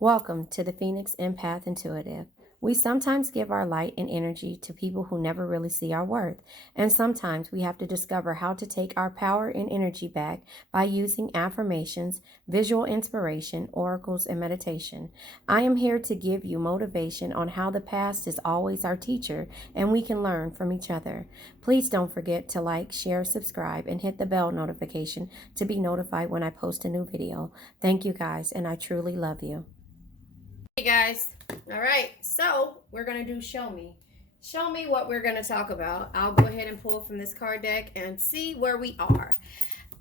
Welcome to the Phoenix Empath Intuitive. We sometimes give our light and energy to people who never really see our worth, and sometimes we have to discover how to take our power and energy back by using affirmations, visual inspiration, oracles, and meditation. I am here to give you motivation on how the past is always our teacher and we can learn from each other. Please don't forget to like, share, subscribe, and hit the bell notification to be notified when I post a new video. Thank you guys, and I truly love you. Hey guys, all right, so we're gonna do show me what we're gonna talk about. I'll go ahead and pull from this card deck and see where we are.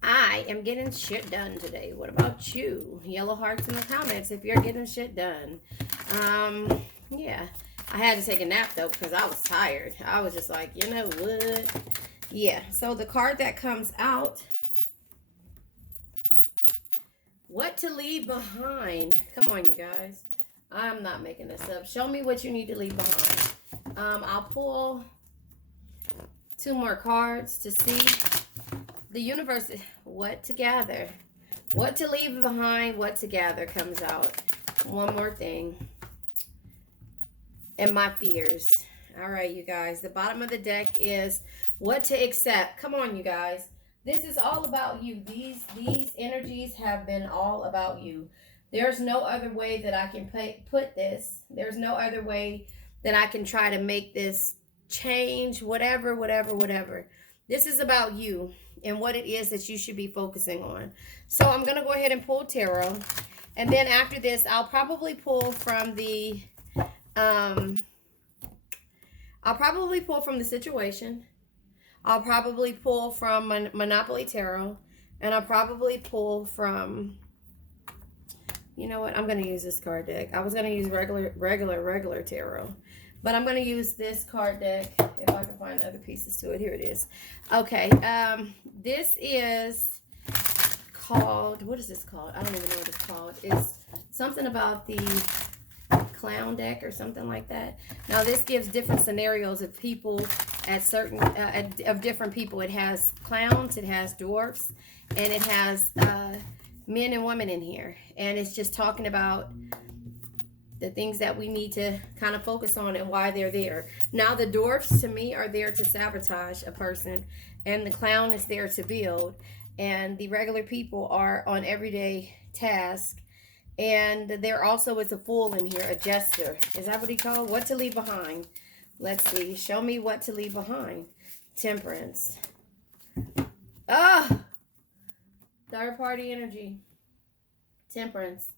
I am getting shit done today. What about you? Yellow hearts in the comments if you're getting shit done. Yeah, I had to take a nap though because I was tired. I was just like, you know what? Yeah, so the card that comes out, what to leave behind. Come on, you guys. I'm not making this up. Show me what you need to leave behind. I'll pull two more cards to see the universe. What to gather. What to leave behind, what to gather comes out. One more thing. And my fears. All right, you guys. The bottom of the deck is what to accept. Come on, you guys. This is all about you. These energies have been all about you. There's no other way that I can put this. There's no other way that I can try to make this change, whatever. This is about you and what it is that you should be focusing on. So I'm going to go ahead and pull tarot. And then after this, I'll probably pull from the situation. I'll probably pull from Monopoly Tarot. And I'll probably pull from... You know what? I'm going to use this card deck. I was going to use regular tarot. But I'm going to use this card deck if I can find other pieces to it. Here it is. Okay. This is called... What is this called? I don't even know what it's called. It's something about the clown deck or something like that. Now, this gives different scenarios of people at certain... of different people. It has clowns. It has dwarfs. And it has... men and women in here, and it's just talking about the things that we need to kind of focus on and why they're there. Now, the dwarfs to me are there to sabotage a person, and the clown is there to build, and the regular people are on everyday task, and there also is a fool in here, a jester. Is that what he called? What to leave behind? Let's see. Show me what to leave behind. Temperance. Third party energy. Temperance.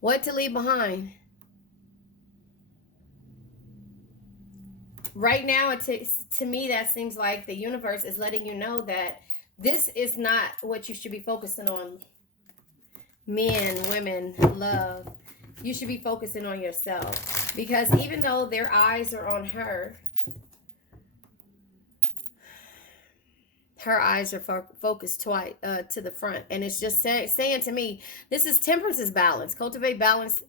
What to leave behind. Right now, to me, that seems like the universe is letting you know that this is not what you should be focusing on. Men, women, love. You should be focusing on yourself. Because even though their eyes are on her, her eyes are focused twice to the front, and it's just saying to me, this is temperance is balance. Cultivate balance,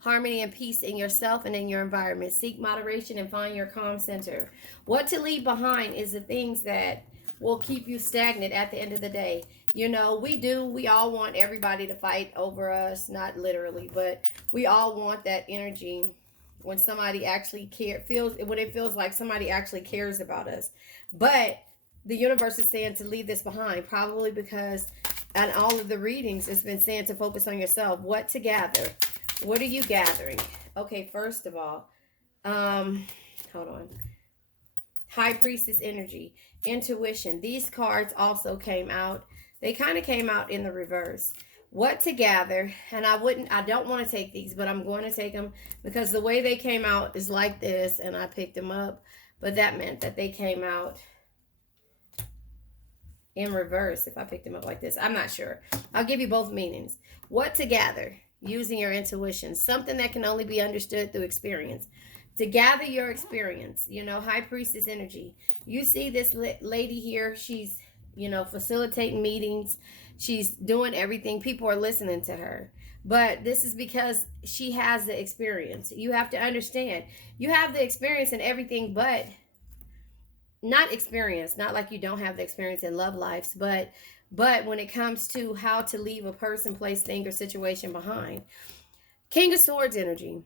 harmony, and peace in yourself and in your environment. Seek moderation and find your calm center. What to leave behind is the things that will keep you stagnant at the end of the day. You know, we all want everybody to fight over us, not literally, but we all want that energy when somebody actually when it feels like somebody actually cares about us. But the universe is saying to leave this behind, probably because on all of the readings, it's been saying to focus on yourself. What to gather? What are you gathering? Okay, first of all, hold on. High Priestess energy, intuition. These cards also came out. They kind of came out in the reverse. What to gather? And I don't want to take these, but I'm going to take them because the way they came out is like this, and I picked them up. But that meant that they came out in reverse if I picked them up like this. I'm not sure. I'll give you both meanings. What to gather? Using your intuition. Something that can only be understood through experience. To gather your experience. You know, High Priestess energy. You see this lady here. She's, you know, facilitating meetings. She's doing everything. People are listening to her. But this is because she has the experience. You have to understand. You have the experience in everything but... not experience, not like you don't have the experience in love lives, but when it comes to how to leave a person, place, thing, or situation behind. King of Swords energy.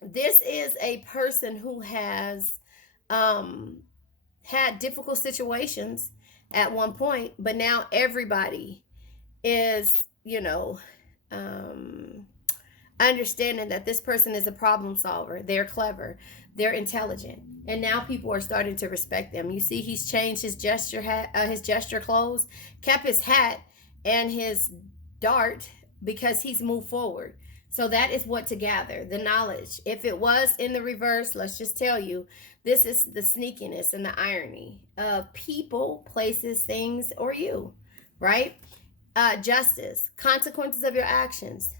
This is a person who has had difficult situations at one point, but now everybody is, understanding that this person is a problem solver. They're clever, they're intelligent, and now people are starting to respect them. You see, he's changed his gesture clothes, kept his hat and his dart because he's moved forward. So that is what to gather, the knowledge. If it was in the reverse, let's just tell you, this is the sneakiness and the irony of people, places, things, or you, right? Justice, consequences of your actions.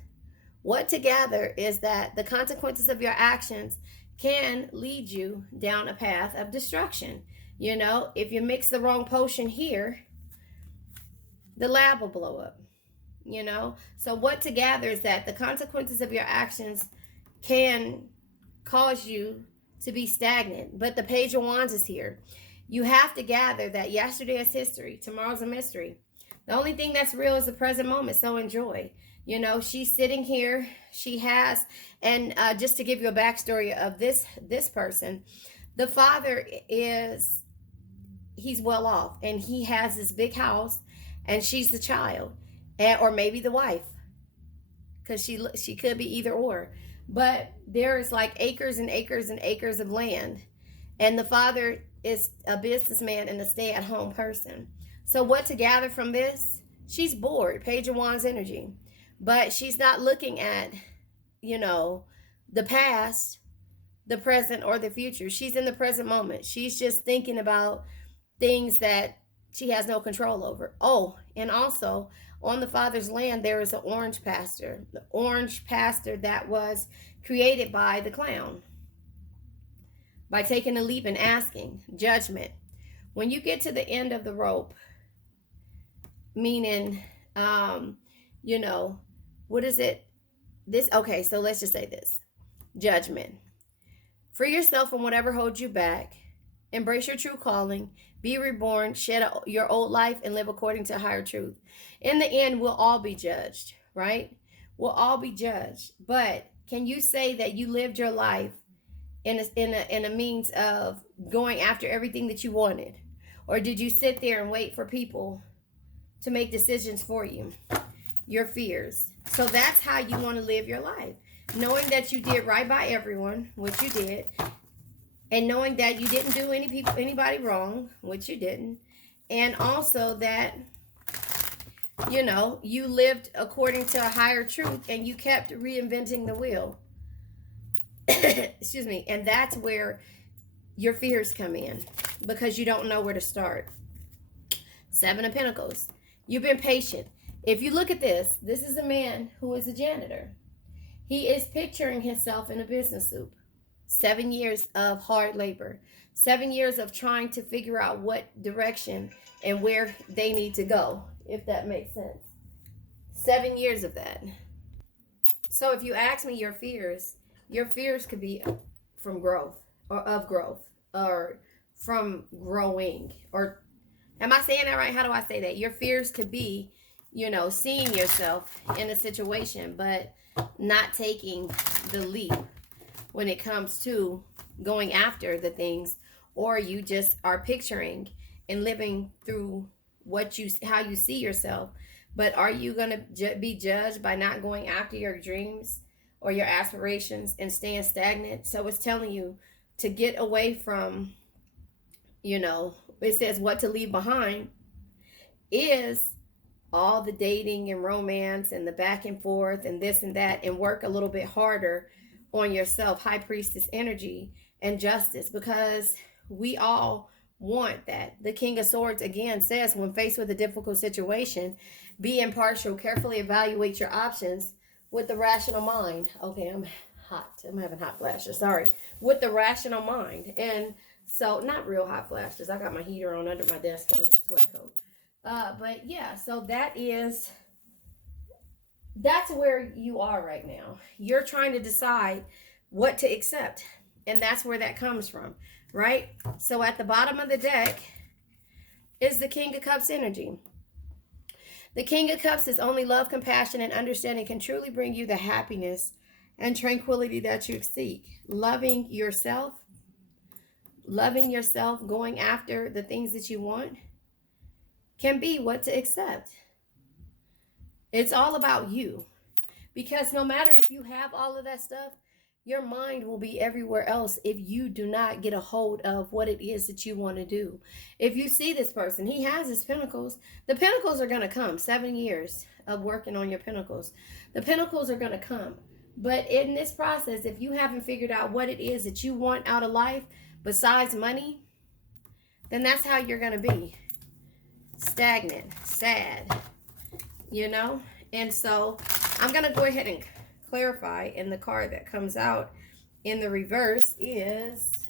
What to gather is that the consequences of your actions can lead you down a path of destruction. If you mix the wrong potion here, the lab will blow up. So what to gather is that the consequences of your actions can cause you to be stagnant. But the Page of Wands is here. You have to gather that yesterday is history, tomorrow's a mystery. The only thing that's real is the present moment, so enjoy. She's sitting here. She has, and just to give you a backstory of this person, the father he's well off, and he has this big house, and she's the child, or maybe the wife, because she could be either or. But there's like acres and acres and acres of land, and the father is a businessman and a stay-at-home person. So what to gather from this? She's bored, Page of Wands energy. But she's not looking at, the past, the present, or the future. She's in the present moment. She's just thinking about things that she has no control over. Oh, and also, on the father's land, there is an orange pasture. The orange pasture that was created by the clown. By taking a leap and asking. Judgment. When you get to the end of the rope, meaning, what is it? Okay, so let's just say this. Judgment. Free yourself from whatever holds you back. Embrace your true calling. Be reborn. Shed your old life and live according to higher truth. In the end, we'll all be judged, right? We'll all be judged. But can you say that you lived your life in a means of going after everything that you wanted? Or did you sit there and wait for people to make decisions for you? Your fears. So that's how you want to live your life. Knowing that you did right by everyone, which you did. And knowing that you didn't do anybody wrong, which you didn't. And also that, you lived according to a higher truth and you kept reinventing the wheel. Excuse me. And that's where your fears come in, because you don't know where to start. 7 of Pentacles. You've been patient. If you look at this is a man who is a janitor. He is picturing himself in a business suit. 7 years of hard labor. 7 years of trying to figure out what direction and where they need to go, if that makes sense. 7 years of that. So if you ask me your fears could be from growth, or of growth, or from growing, or am I saying that right? How do I say that? Your fears could be, seeing yourself in a situation, but not taking the leap when it comes to going after the things, or you just are picturing and living through how you see yourself. But are you going to be judged by not going after your dreams or your aspirations and staying stagnant? So it's telling you to get away from, it says what to leave behind is all the dating and romance and the back and forth and this and that, and work a little bit harder on yourself, High Priestess energy, and justice, because we all want that. The King of Swords again says, when faced with a difficult situation, be impartial, carefully evaluate your options with the rational mind. Okay, I'm hot. I'm having hot flashes. Sorry. With the rational mind. And so, not real hot flashes. I got my heater on under my desk and it's a sweat coat. But yeah, so that's where you are right now. You're trying to decide what to accept. And that's where that comes from, right? So at the bottom of the deck is the King of Cups energy. The King of Cups is only love, compassion, and understanding can truly bring you the happiness and tranquility that you seek. Loving yourself, going after the things that you want can be what to accept. It's all about you. Because no matter if you have all of that stuff, your mind will be everywhere else if you do not get a hold of what it is that you want to do. If you see this person, he has his pinnacles. The pinnacles are going to come. 7 years of working on your pinnacles. The pinnacles are going to come. But in this process, if you haven't figured out what it is that you want out of life besides money, then that's how you're going to be. Stagnant, sad, you know? And so I'm going to go ahead and clarify, and the card that comes out in the reverse is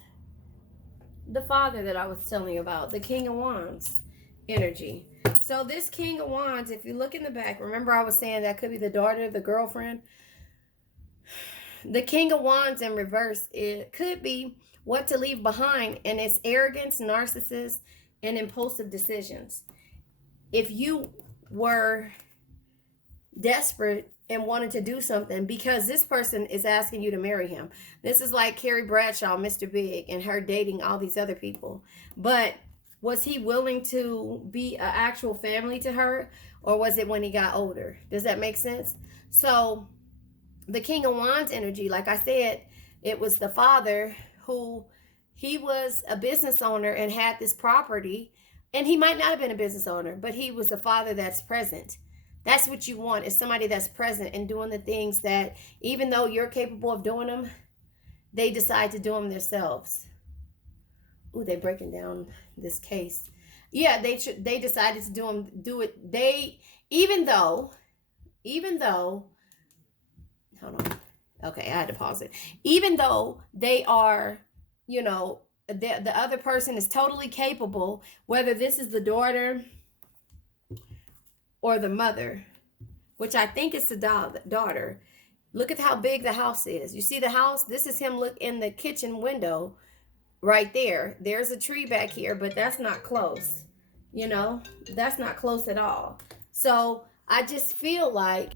the Father that I was telling you about, the King of Wands energy. So this King of Wands, if you look in the back, remember I was saying that could be the daughter, the girlfriend. The King of Wands in reverse, it could be what to leave behind, and it's arrogance, narcissist, and impulsive decisions. If you were desperate and wanted to do something because this person is asking you to marry him. This is like Carrie Bradshaw, Mr. Big, and her dating all these other people. But was he willing to be an actual family to her, or was it when he got older? Does that make sense? So the King of Wands energy, like I said, it was the father who, he was a business owner and had this property, and he might not have been a business owner, but he was the father that's present. That's what you want, is somebody that's present and doing the things that, even though you're capable of doing them, they decide to do them themselves. Ooh, they're breaking down this case. Yeah, they decided to do it. They, even though, hold on. Okay, I had to pause it. Even though they are, you know, the other person is totally capable, whether this is the daughter or the mother, which I think is the daughter. Look at how big the house is. You see the house? This is him look in the kitchen window right there. There's a tree back here, but that's not close. You know, that's not close at all. So I just feel like,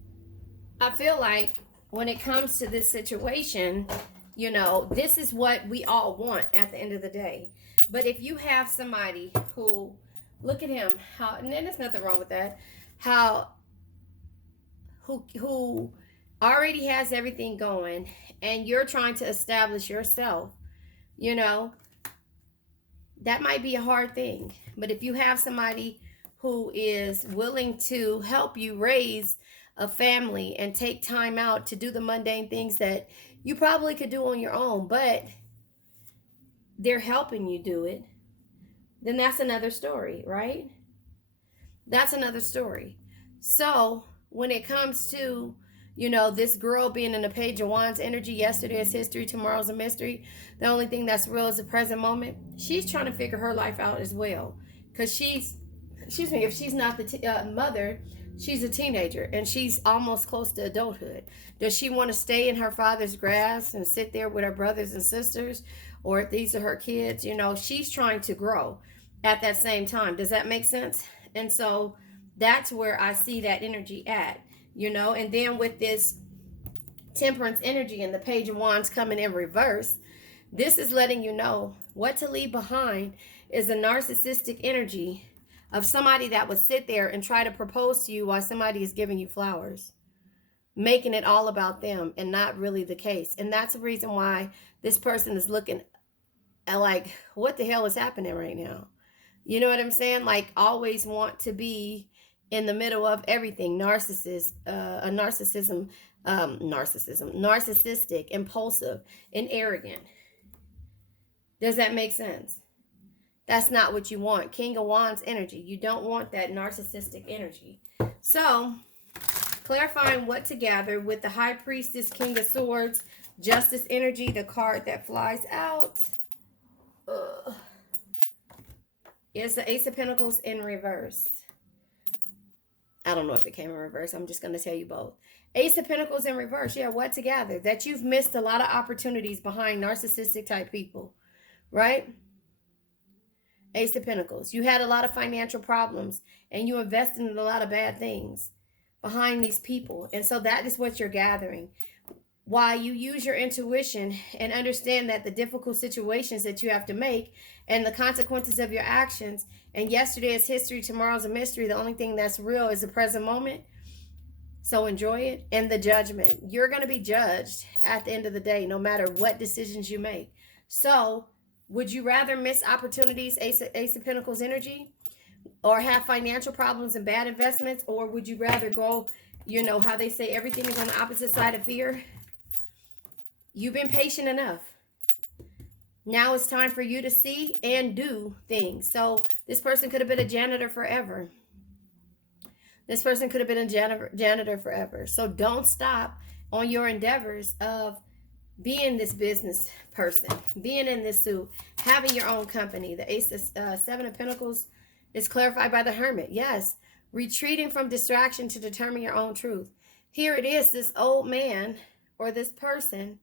when it comes to this situation, you know, this is what we all want at the end of the day. But if you have somebody who, look at him, how, and then there's nothing wrong with that, who already has everything going, and you're trying to establish yourself, you know, that might be a hard thing. But if you have somebody who is willing to help you raise a family and take time out to do the mundane things that you probably could do on your own, but they're helping you do it, then that's another story, right? That's another story. So when it comes to, you know, this girl being in the Page of Wands energy, yesterday is history, tomorrow's a mystery. The only thing that's real is the present moment. She's trying to figure her life out as well. Because she's, if she's not the mother, she's a teenager and she's almost close to adulthood. Does she want to stay in her father's grasp and sit there with her brothers and sisters? Or if these are her kids, you know, she's trying to grow at that same time. Does that make sense? And so that's where I see that energy at, you know. And then with this Temperance energy and the Page of Wands coming in reverse, this is letting you know what to leave behind is a narcissistic energy of somebody that would sit there and try to propose to you while somebody is giving you flowers, making it all about them and not really the case. And that's the reason why this person is looking at like, what the hell is happening right now? You know what I'm saying? Like, always want to be in the middle of everything. Narcissistic, impulsive, and arrogant. Does that make sense? That's not what you want. King of Wands energy. You don't want that narcissistic energy. So, clarifying what to gather with the High Priestess, King of Swords, Justice energy, the card that flies out. Is the Ace of Pentacles in reverse. I don't know if it came in reverse. I'm just going to tell you both. Ace of Pentacles in reverse. Yeah, what to gather? That you've missed a lot of opportunities behind narcissistic type people, right? Ace of Pentacles. You had a lot of financial problems and you invested in a lot of bad things behind these people. And so that is what you're gathering. while you use your intuition and understand that the difficult situations that you have to make and the consequences of your actions, and yesterday is history, tomorrow's a mystery. The only thing that's real is the present moment. So enjoy it. And the judgment. You're going to be judged at the end of the day, no matter what decisions you make. So would you rather miss opportunities, Ace of Pentacles energy, or have financial problems and bad investments? Or would you rather go, you know, how they say everything is on the opposite side of fear? You've been patient enough. Now it's time for you to see and do things. So this person could have been a janitor forever. This person could have been a janitor forever. So don't stop on your endeavors of being this business person, being in this suit, having your own company. The Ace of Seven of Pentacles is clarified by the Hermit. Yes, retreating from distraction to determine your own truth. Here it is, this old man or this person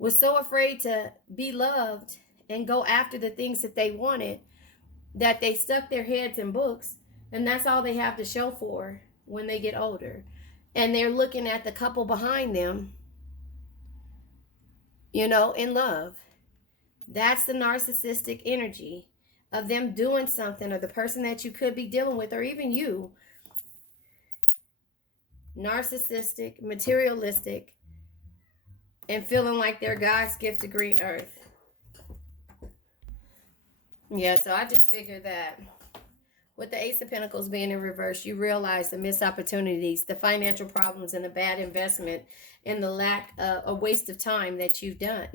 was so afraid to be loved and go after the things that they wanted that they stuck their heads in books, and that's all they have to show for when they get older. And they're looking at the couple behind them, you know, in love. That's the narcissistic energy of them doing something, or the person that you could be dealing with, or even you. Narcissistic, materialistic, and feeling like they're God's gift to green earth. Yeah, so I just figured that with the Ace of Pentacles being in reverse, you realize the missed opportunities, the financial problems, and the bad investment, and the lack of a waste of time that you've done.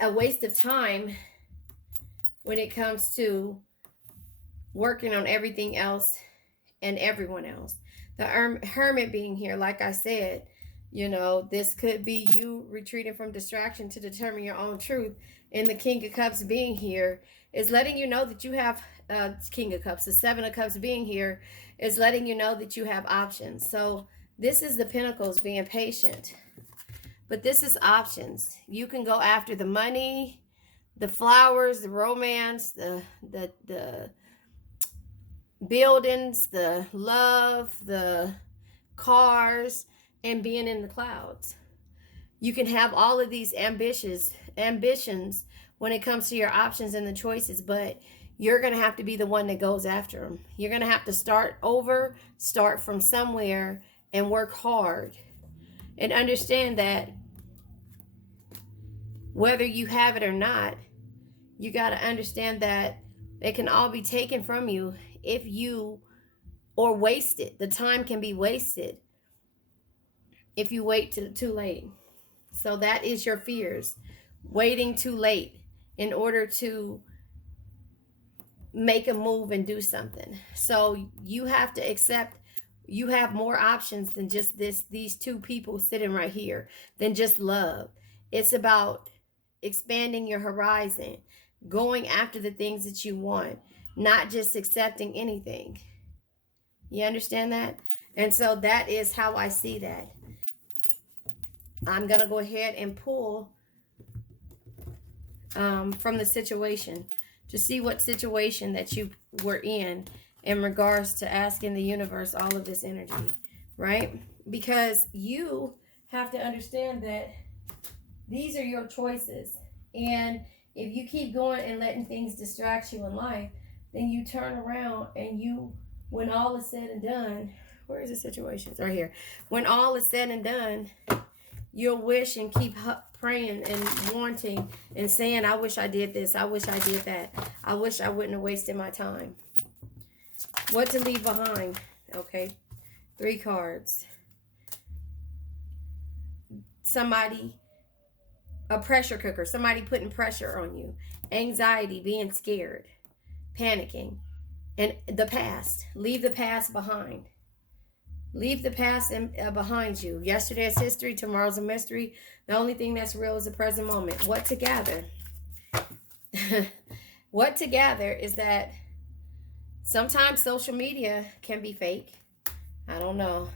A waste of time when it comes to working on everything else and everyone else. The Hermit being here, like I said, you know, this could be you retreating from distraction to determine your own truth. And the King of Cups being here is letting you know that you have, King of Cups, the Seven of Cups being here is letting you know that you have options. So this is the Pentacles being patient. But this is options. You can go after the money, the flowers, the romance, the buildings, the love, the cars, and being in the clouds. You can have all of these ambitions when it comes to your options and the choices, but you're going to have to be the one that goes after them. You're going to have to start over, start from somewhere, and work hard. And understand that whether you have it or not, you got to understand that it can all be taken from you if you, or wasted. The time can be wasted if you wait till too late. So that is your fears. Waiting too late in order to make a move and do something. So you have to accept you have more options than just these two people sitting right here, than just love. It's about expanding your horizon, going after the things that you want, not just accepting anything. You understand that? And so that is how I see that. I'm going to go ahead and pull from the situation to see what situation that you were in regards to asking the universe all of this energy, right? Because you have to understand that these are your choices. And if you keep going and letting things distract you in life, then you turn around and you, when all is said and done, where is the situation? It's right here. When all is said and done, you'll wish and keep praying and wanting and saying, I wish I did this. I wish I did that. I wish I wouldn't have wasted my time. What to leave behind? Okay. 3 cards. Somebody, a pressure cooker. Somebody putting pressure on you. Anxiety, being scared. Panicking. And the past. Leave the past behind. Leave the past behind you. Yesterday is history. Tomorrow's a mystery. The only thing that's real is the present moment. What to gather? What to gather is that sometimes social media can be fake. I don't know.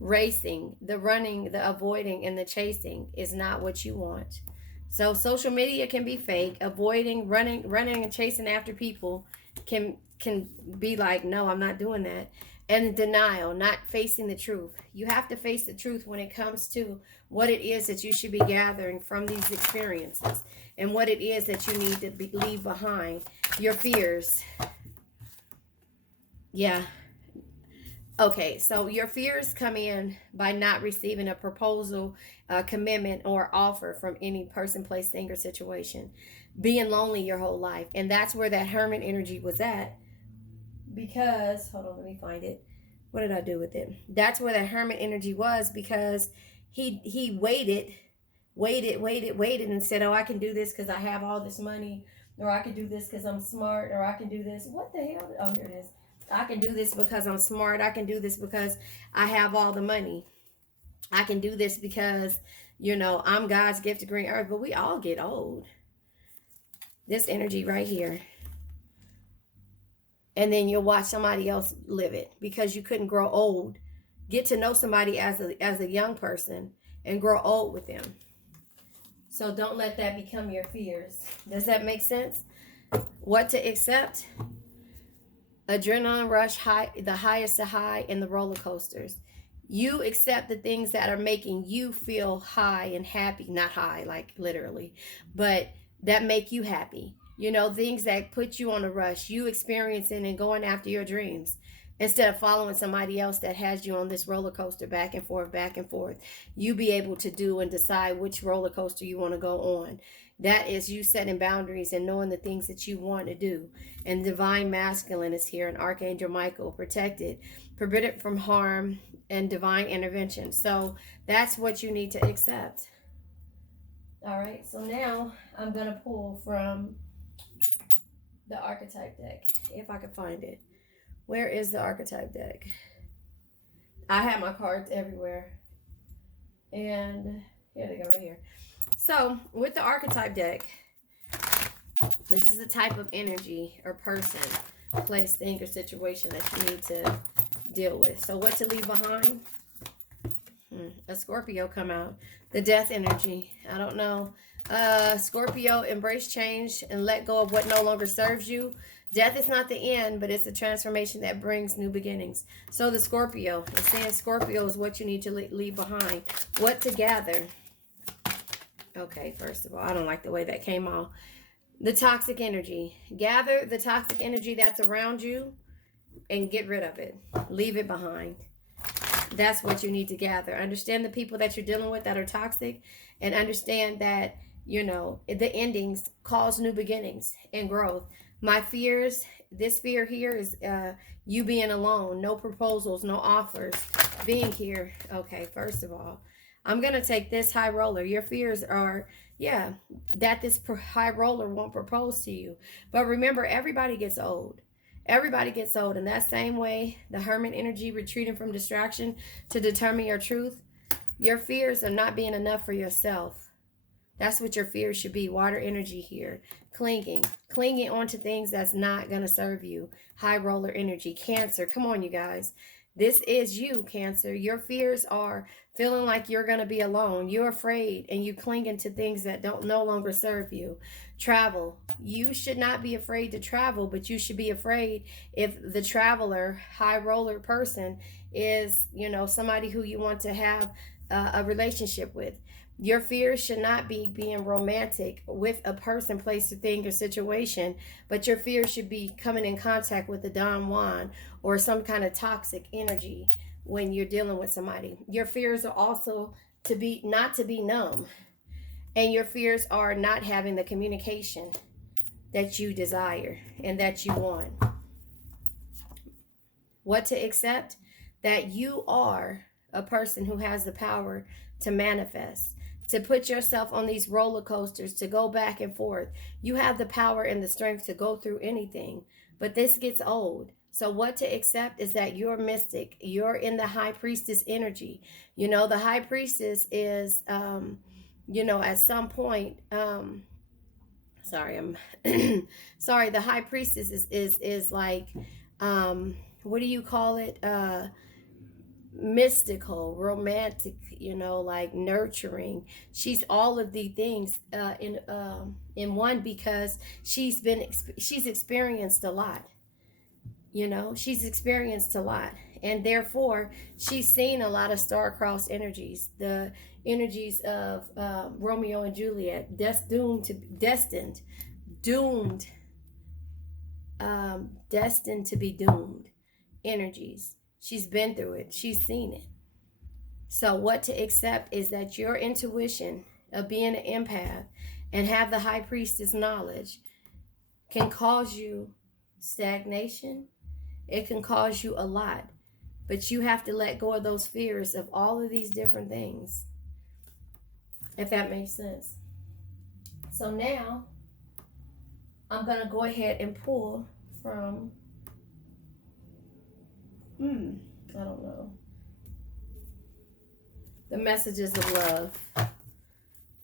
Racing, the running, the avoiding, and the chasing is not what you want. So social media can be fake. Avoiding, running and chasing after people can be like, no, I'm not doing that. and denial, not facing the truth. You have to face the truth when it comes to what it is that you should be gathering from these experiences and what it is that you need to leave behind. Your fears. Yeah. Okay, so your fears come in by not receiving a proposal, commitment, or offer from any person, place, thing, or situation. Being lonely your whole life. And that's where that hermit energy was at. Because, hold on, let me find it. What did I do with it? That's where that hermit energy was, because he waited, and said, oh, I can do this because I have all this money, or I can do this because I'm smart, or I can do this. What the hell? Oh, here it is. I can do this because I'm smart. I can do this because I have all the money. I can do this because, I'm God's gift to green earth. But we all get old. This energy right here. And then you'll watch somebody else live it because you couldn't grow old. Get to know somebody as a young person and grow old with them. So don't let that become your fears. Does that make sense? What to accept? Adrenaline rush, high, the highest high in the roller coasters. You accept the things that are making you feel high and happy. Not high, like literally, but that make you happy. Things that put you on a rush, you experiencing and going after your dreams instead of following somebody else that has you on this roller coaster back and forth, back and forth. You be able to do and decide which roller coaster you want to go on. That is you setting boundaries and knowing the things that you want to do. And divine masculine is here, and Archangel Michael, protected, forbidden from harm, and divine intervention. So that's what you need to accept. All right, so now I'm going to pull from the archetype deck, if I can find it. Where is the archetype deck? I have my cards everywhere. And here they go, right here. So with the archetype deck, this is the type of energy or person, place, thing, or situation that you need to deal with. So what to leave behind? A Scorpio come out. The death energy. I don't know. Scorpio, embrace change and let go of what no longer serves you. Death is not the end, but it's a transformation that brings new beginnings. So the Scorpio, it's saying Scorpio is what you need to leave behind. What to gather? Okay, first of all, I don't like the way that came off. The toxic energy. Gather the toxic energy that's around you and get rid of it. Leave it behind. That's what you need to gather. Understand the people that you're dealing with that are toxic, and understand that, the endings cause new beginnings and growth. My fears, this fear here is you being alone, no proposals, no offers, being here. Okay, first of all, I'm going to take this high roller. Your fears are, that this high roller won't propose to you. But remember, everybody gets old. Everybody gets old. In that same way, the hermit energy, retreating from distraction to determine your truth. Your fears are not being enough for yourself. That's what your fears should be. Water energy here. Clinging onto things that's not going to serve you. High roller energy. Cancer. Come on, you guys. This is you, Cancer. Your fears are feeling like you're going to be alone. You're afraid and you clinging to things that no longer serve you. Travel. You should not be afraid to travel, but you should be afraid if the traveler, high roller person is, somebody who you want to have a relationship with. Your fears should not be being romantic with a person, place, or thing, or situation, but your fears should be coming in contact with the Don Juan or some kind of toxic energy when you're dealing with somebody. Your fears are also not to be numb, and your fears are not having the communication that you desire and that you want. What to accept? That you are a person who has the power to manifest, to put yourself on these roller coasters, to go back and forth. You have the power and the strength to go through anything, but this gets old. So what to accept is that you're mystic. You're in the high priestess energy. The high priestess is, at some point, sorry, the high priestess is like, what do you call it? Mystical, romantic, like nurturing. She's all of the things in one, because she's experienced a lot. She's experienced a lot, And therefore, she's seen a lot of star-crossed energies. The energies of Romeo and Juliet, doomed, destined to be doomed energies. She's been through it. She's seen it. So what to accept is that your intuition of being an empath and have the high priestess knowledge can cause you stagnation. It can cause you a lot. But you have to let go of those fears of all of these different things. If that makes sense. So now, I'm going to go ahead and pull from, I don't know, the messages of love.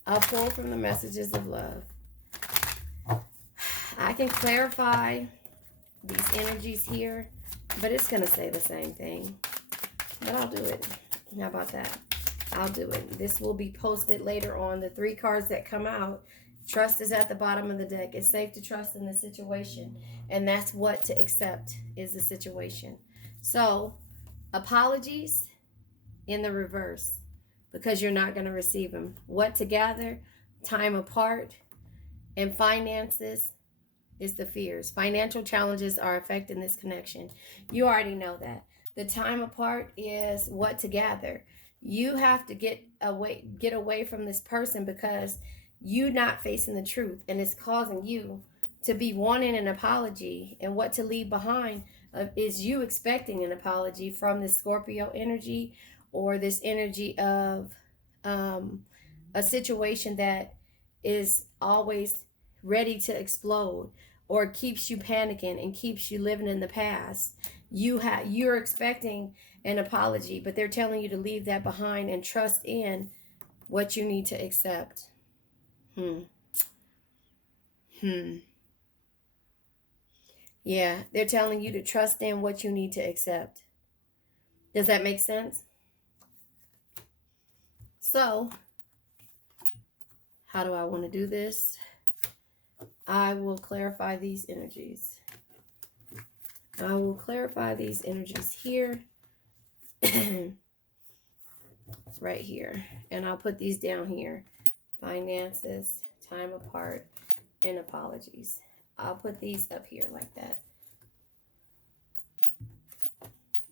I'll pull from the messages of love. I can clarify these energies here, but it's going to say the same thing. But I'll do it. How about that? I'll do it. This will be posted later on. The 3 cards that come out. Trust is at the bottom of the deck. It's safe to trust in the situation. And that's what to accept is the situation. So, apologies in the reverse. Because you're not going to receive them. What to gather, time apart, and finances is the fears. Financial challenges are affecting this connection. You already know that. The time apart is what to gather. You have to get away from this person because you're not facing the truth, and it's causing you to be wanting an apology. And what to leave behind is you expecting an apology from the Scorpio energy, or this energy of a situation that is always ready to explode, or keeps you panicking and keeps you living in the past. You're expecting an apology, but they're telling you to leave that behind and trust in what you need to accept. Yeah, they're telling you to trust in what you need to accept. Does that make sense? So, how do I want to do this? I will clarify these energies. I will clarify these energies here. Right here. And I'll put these down here. Finances, time apart, and apologies. I'll put these up here like that.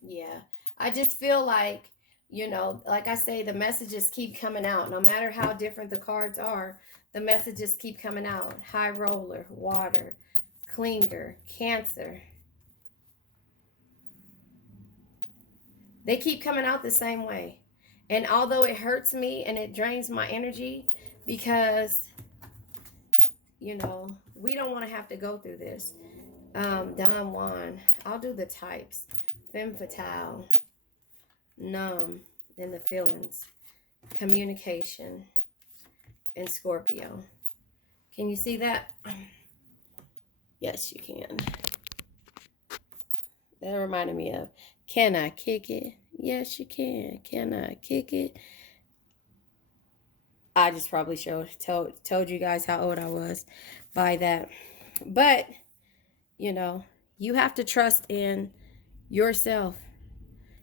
Yeah. I just feel like, you know, like I say, the messages keep coming out. No matter how different the cards are, the messages keep coming out. High roller, water, clinger, Cancer. They keep coming out the same way. And although it hurts me and it drains my energy, because, you know, we don't want to have to go through this. Don Juan. I'll do the types. Femme fatale. Numb in the feelings. Communication. And Scorpio. Can you see that? Yes, you can. That reminded me of, can I kick it? Yes, you can. Can I kick it? I just probably told you guys how old I was by that. But, you know, you have to trust in yourself.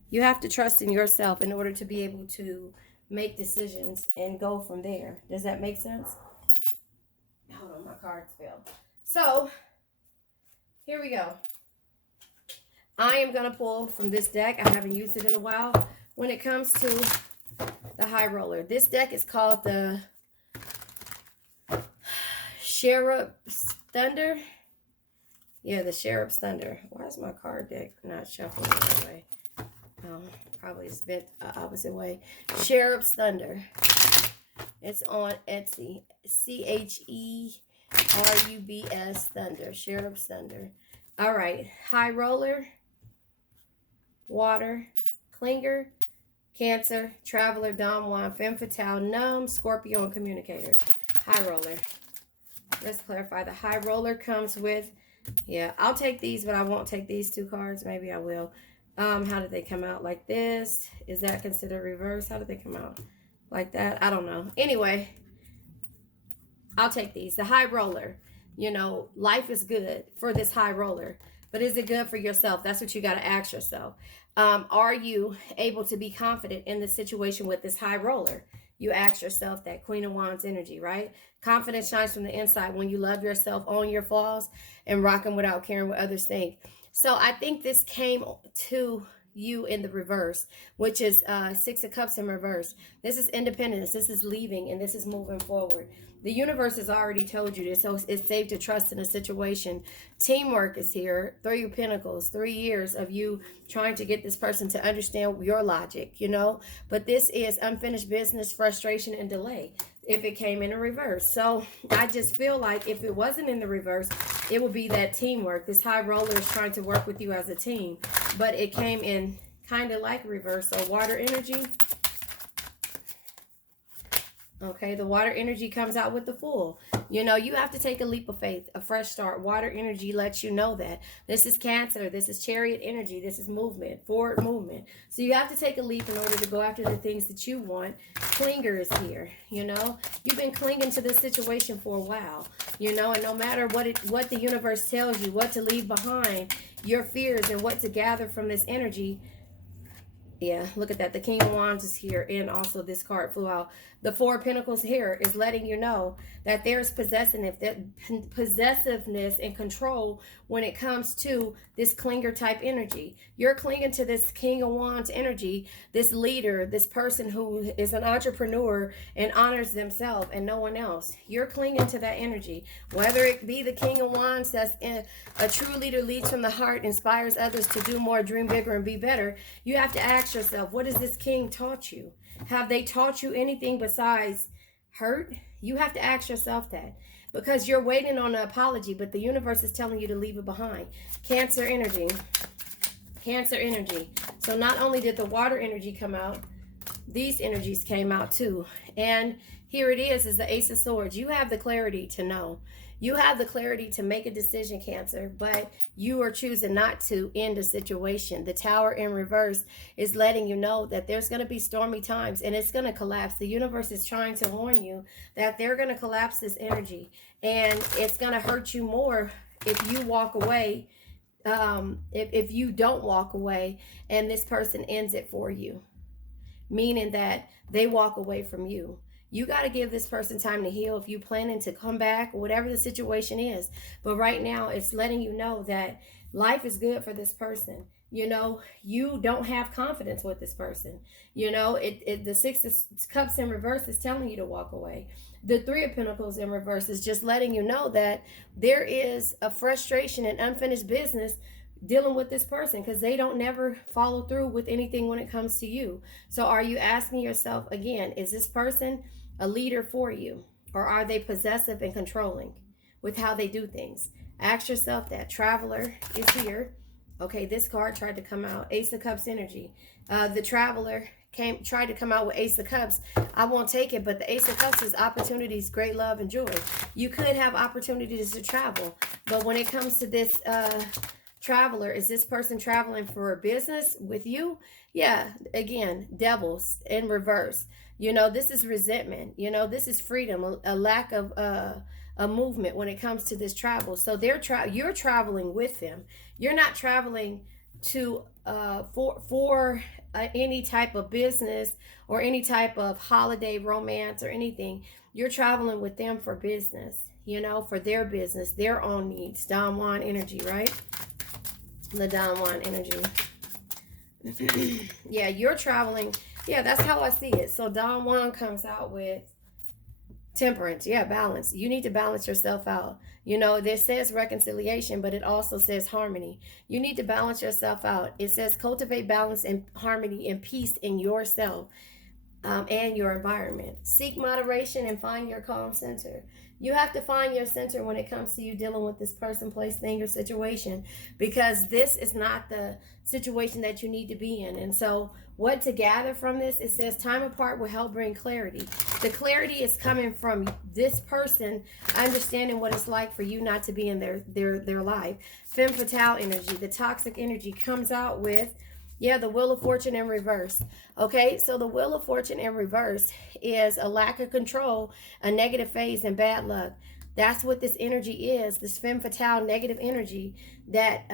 You have to trust in yourself in order to be able to make decisions and go from there. Does that make sense? Hold on, my cards fell. So, here we go. I am going to pull from this deck. I haven't used it in a while. When it comes to the high roller, this deck is called the Sheriff's Thunder. Yeah, the Sheriff's Thunder. Why is my card deck not shuffling that way? Probably it's bent the opposite way. Sheriff's Thunder. It's on Etsy. CHERUBS Thunder. Sheriff's Thunder. All right. High roller. Water. Clinger. Cancer. Traveler. Don Juan. Femme fatale. Numb. Scorpio and communicator. High roller. Let's clarify. The high roller comes with, yeah, I'll take these, but I won't take these 2 cards. Maybe I will. How did they come out? Like this? Is that considered reverse? How did they come out? Like that? I don't know. Anyway, I'll take these. The high roller. You know, life is good for this high roller. But is it good for yourself? That's what you got to ask yourself. Are you able to be confident in the situation with this high roller? You ask yourself that. Queen of Wands energy, right? Confidence shines from the inside when you love yourself, own your flaws, and rocking without caring what others think. So I think this came to you in the reverse, which is Six of Cups in reverse. This is independence. This is leaving, and this is moving forward. The universe has already told you this, so it's safe to trust in a situation. Teamwork is here. 3 of Pentacles, 3 years of you trying to get this person to understand your logic, you know. But this is unfinished business, frustration, and delay if it came in a reverse. So I just feel like if it wasn't in the reverse, it would be that teamwork. This high roller is trying to work with you as a team, but it came in kind of like reverse. So water energy. Okay, the water energy comes out with the Fool. You know, you have to take a leap of faith, a fresh start. Water energy lets you know that. This is Cancer. This is Chariot energy. This is movement, forward movement. So you have to take a leap in order to go after the things that you want. Clinger is here, you know. You've been clinging to this situation for a while, you know, and no matter what the universe tells you, what to leave behind, your fears and what to gather from this energy. Yeah, look at that. The King of Wands is here, and also this card flew out. The Four of Pentacles here is letting you know that there's possessiveness and control when it comes to this clinger type energy. You're clinging to this King of Wands energy, this leader, this person who is an entrepreneur and honors themselves and no one else. You're clinging to that energy. Whether it be the King of Wands that's a true leader, leads from the heart, inspires others to do more, dream bigger, and be better. You have to ask yourself, what has this king taught you? Have they taught you anything besides hurt? You have to ask yourself that, because you're waiting on an apology, but the universe is telling you to leave it behind. Cancer energy. Cancer energy. So not only did the water energy come out, these energies came out too. And here it is the Ace of Swords. You have the clarity to know. You have the clarity to make a decision, Cancer, but you are choosing not to end a situation. The Tower in reverse is letting you know that there's going to be stormy times and it's going to collapse. The universe is trying to warn you that they're going to collapse this energy, and it's going to hurt you more if you walk away, if you don't walk away and this person ends it for you, meaning that they walk away from you. You got to give this person time to heal if you're planning to come back, whatever the situation is. But right now, it's letting you know that life is good for this person. You know, you don't have confidence with this person. You know, the Six of Cups in reverse is telling you to walk away. The Three of Pentacles in reverse is just letting you know that there is a frustration and unfinished business dealing with this person, because they don't never follow through with anything when it comes to you. So are you asking yourself again, is this person a leader for you, or are they possessive and controlling with how they do things? Ask yourself that. Traveler is here. Okay, this card tried to come out. Ace of Cups energy. The Traveler tried to come out with Ace of Cups. I won't take it, but the Ace of Cups is opportunities, great love, and joy. You could have opportunities to travel, but when it comes to this Traveler, is this person traveling for business with you? Yeah, again, devils in reverse. You know, this is resentment. You know, this is freedom, a lack of a movement when it comes to this travel. So you're traveling with them. You're not traveling to for any type of business or any type of holiday romance or anything. You're traveling with them for business, you know, for their business, their own needs. Don Juan energy, right? The Don Juan energy. Yeah, you're traveling. Yeah, that's how I see it. So Don Juan comes out with temperance. Yeah, balance. You need to balance yourself out. You know, this says reconciliation, but it also says harmony. You need to balance yourself out. It says cultivate balance and harmony and peace in yourself and your environment. Seek moderation and find your calm center. You have to find your center when it comes to you dealing with this person, place, thing, or situation, because this is not the situation that you need to be in. And so what to gather from this, it says time apart will help bring clarity. The clarity is coming from this person understanding what it's like for you not to be in their life. Femme fatale energy, the toxic energy, comes out with, yeah, the Wheel of Fortune in reverse. Okay, so the Wheel of Fortune in reverse is a lack of control, a negative phase, and bad luck. That's what this energy is, this femme fatale negative energy that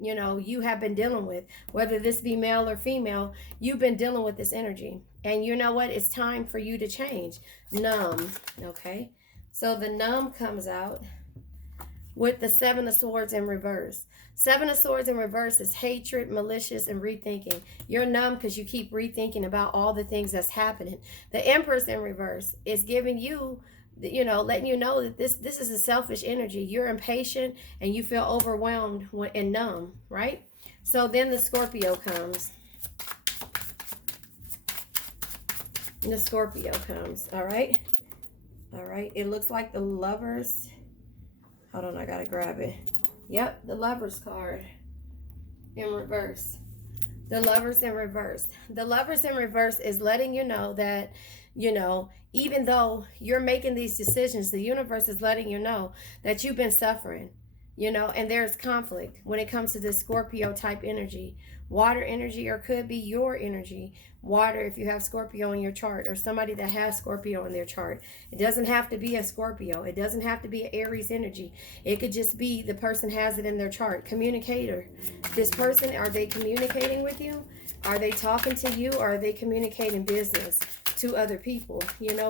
you have been dealing with, whether this be male or female. You've been dealing with this energy, and you know what, it's time for you to change. Numb. Okay, so the numb comes out with the Seven of Swords in reverse. Seven of Swords in reverse is hatred, malicious, and rethinking. You're numb because you keep rethinking about all the things that's happening. The Empress in reverse is giving you, letting you know that this is a selfish energy. You're impatient and you feel overwhelmed and numb, right? So then the Scorpio comes. And the Scorpio comes, all right? All right, it looks like the Lovers. Hold on, I gotta grab it. Yep, the Lovers card in reverse. The Lovers in reverse. The Lovers in reverse is letting you know that, even though you're making these decisions, the universe is letting you know that you've been suffering, and there's conflict when it comes to this Scorpio type energy. Water energy, or could be your energy. Water, if you have Scorpio in your chart, or somebody that has Scorpio in their chart. It doesn't have to be a Scorpio. It doesn't have to be an Aries energy. It could just be the person has it in their chart. Communicator. This person, are they communicating with you? Are they talking to you? Or are they communicating business to other people?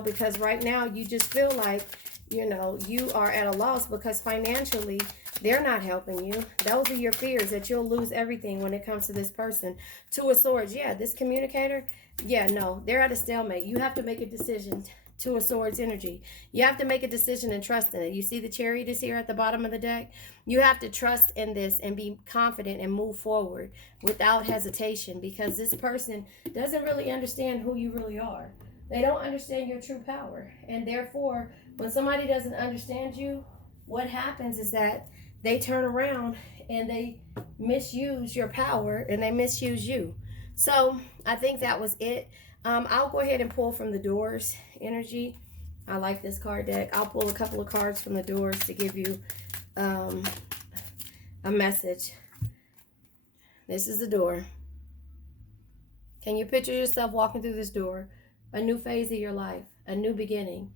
Because right now you just feel like, you are at a loss because financially they're not helping you. Those are your fears, that you'll lose everything when it comes to this person. Two of Swords, yeah, this communicator, yeah, no, they're at a stalemate. You have to make a decision. Two of Swords energy. You have to make a decision and trust in it. You see the Chariot is here at the bottom of the deck? You have to trust in this and be confident and move forward without hesitation, because this person doesn't really understand who you really are. They don't understand your true power. And therefore, when somebody doesn't understand you, what happens is that they turn around and they misuse your power and they misuse you. So I think that was it. I'll go ahead and pull from the Doors energy. I like this card deck. I'll pull a couple of cards from the Doors to give you a message. This is the door. Can you picture yourself walking through this door? A new phase of your life, a new beginning,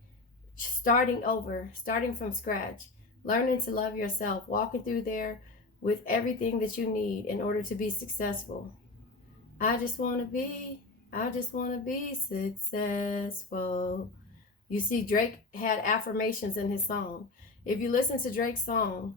starting over, starting from scratch, learning to love yourself, walking through there with everything that you need in order to be successful. I just want to be successful. You see, Drake had affirmations in his song. If you listen to Drake's song,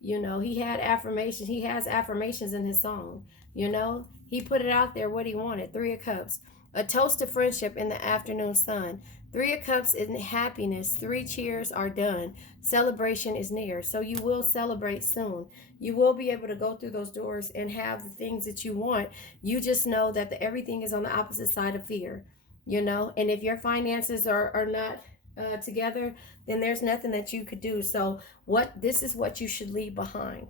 he had affirmations. He has affirmations in his song. He put it out there what he wanted. Three of Cups. A toast to friendship in the afternoon sun. Three of Cups in happiness. 3 cheers are done. Celebration is near. So you will celebrate soon. You will be able to go through those doors and have the things that you want. You just know that everything is on the opposite side of fear. And if your finances are not together, then there's nothing that you could do. So this is what you should leave behind.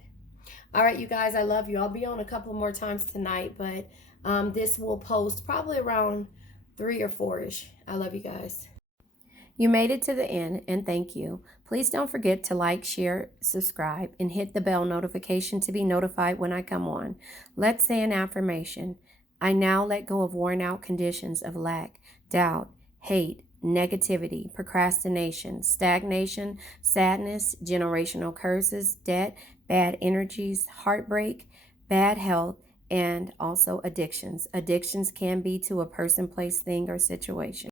All right, you guys, I love you. I'll be on a couple more times tonight, but this will post probably around 3 or 4-ish. I love you guys. You made it to the end, and thank you. Please don't forget to like, share, subscribe, and hit the bell notification to be notified when I come on. Let's say an affirmation. I now let go of worn out conditions of lack, doubt, hate, negativity, procrastination, stagnation, sadness, generational curses, debt, bad energies, heartbreak, bad health, and also addictions. Addictions can be to a person, place, thing, or situation.